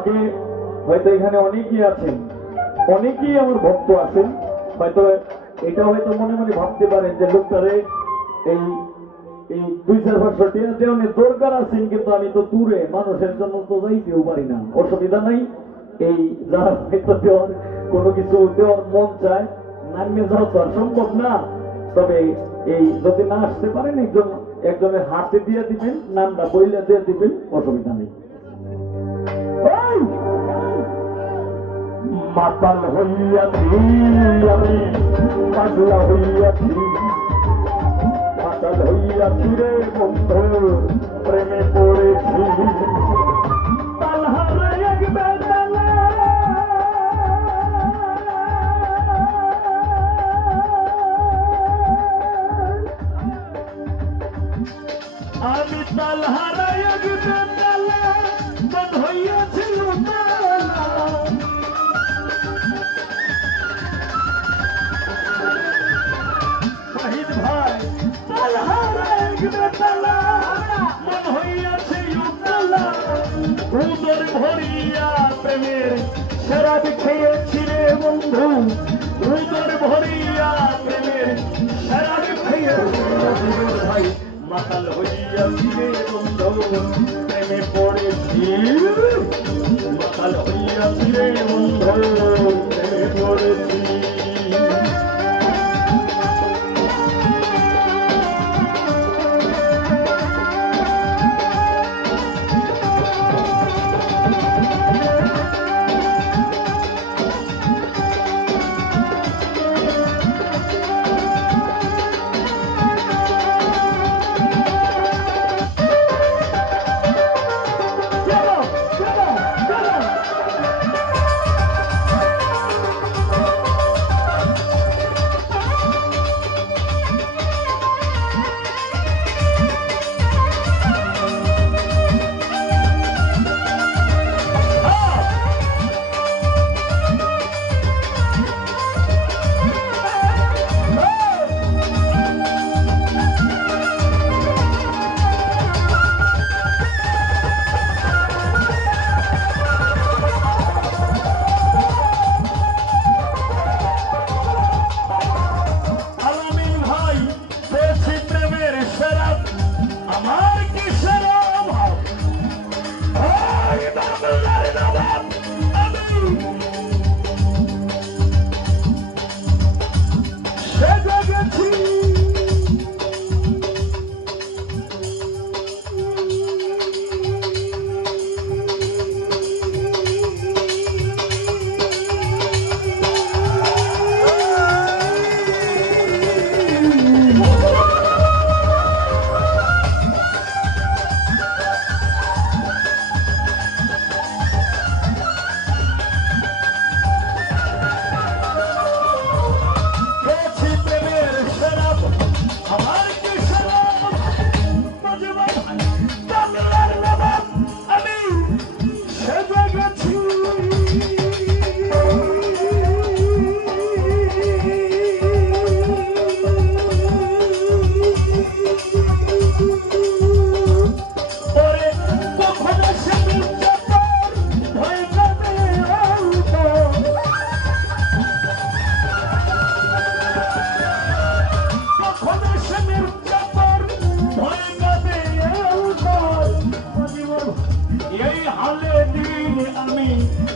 আমাকে হয়তো এখানে অনেকেই আছেন, অনেকেই আমার ভক্ত আছেন, হয়তো এটা হয়তো মনে মনে ভাবতে পারেন যে লোকটারে এই এই 2-4 টিয়া দেওয়ানের দরকার আছেন, কিন্তু আমি তো দূরে মানুষের জন্য তো যাইতেও পারি না, অসুবিধা নাই। এই যারা হয়তো দেওয়ার কোনো কিছু দেওয়ার মন চায়, নামিয়ে যাওয়া তো আর সম্ভব না। তবে এই যদি না আসতে পারেন একজনের হাতে দিয়ে দিবেন, নামটা বইলে দিয়ে দিবেন, অসুবিধা নেই। মাতাল হইয়াছি আমি, পাগলা হইয়াছি, মাতাল হইয়াছি রে বন্ধু, প্রেমে পড়েছি। আমি তাল হারাই তালা, মন হইয়াছিল শহীদ ভাই, তাল হারাই তালা, মন হইয়াছিল তালা, উদর ভরিয়া প্রেমের শরাব খেয়েছি রে বন্ধু, উদর ভরিয়া প্রেমের শরাব খেয়েছি ভাই। মাতাল হইয়াছি রে বন্ধু, প্রেমে পড়েছি, মাতাল হইয়াছি রে বন্ধু, প্রেমে পড়েছি।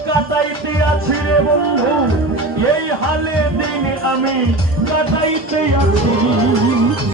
কাটাইতে আছি রে বন্ধু, এই হালে দিন আমি কাটাইতে আছি।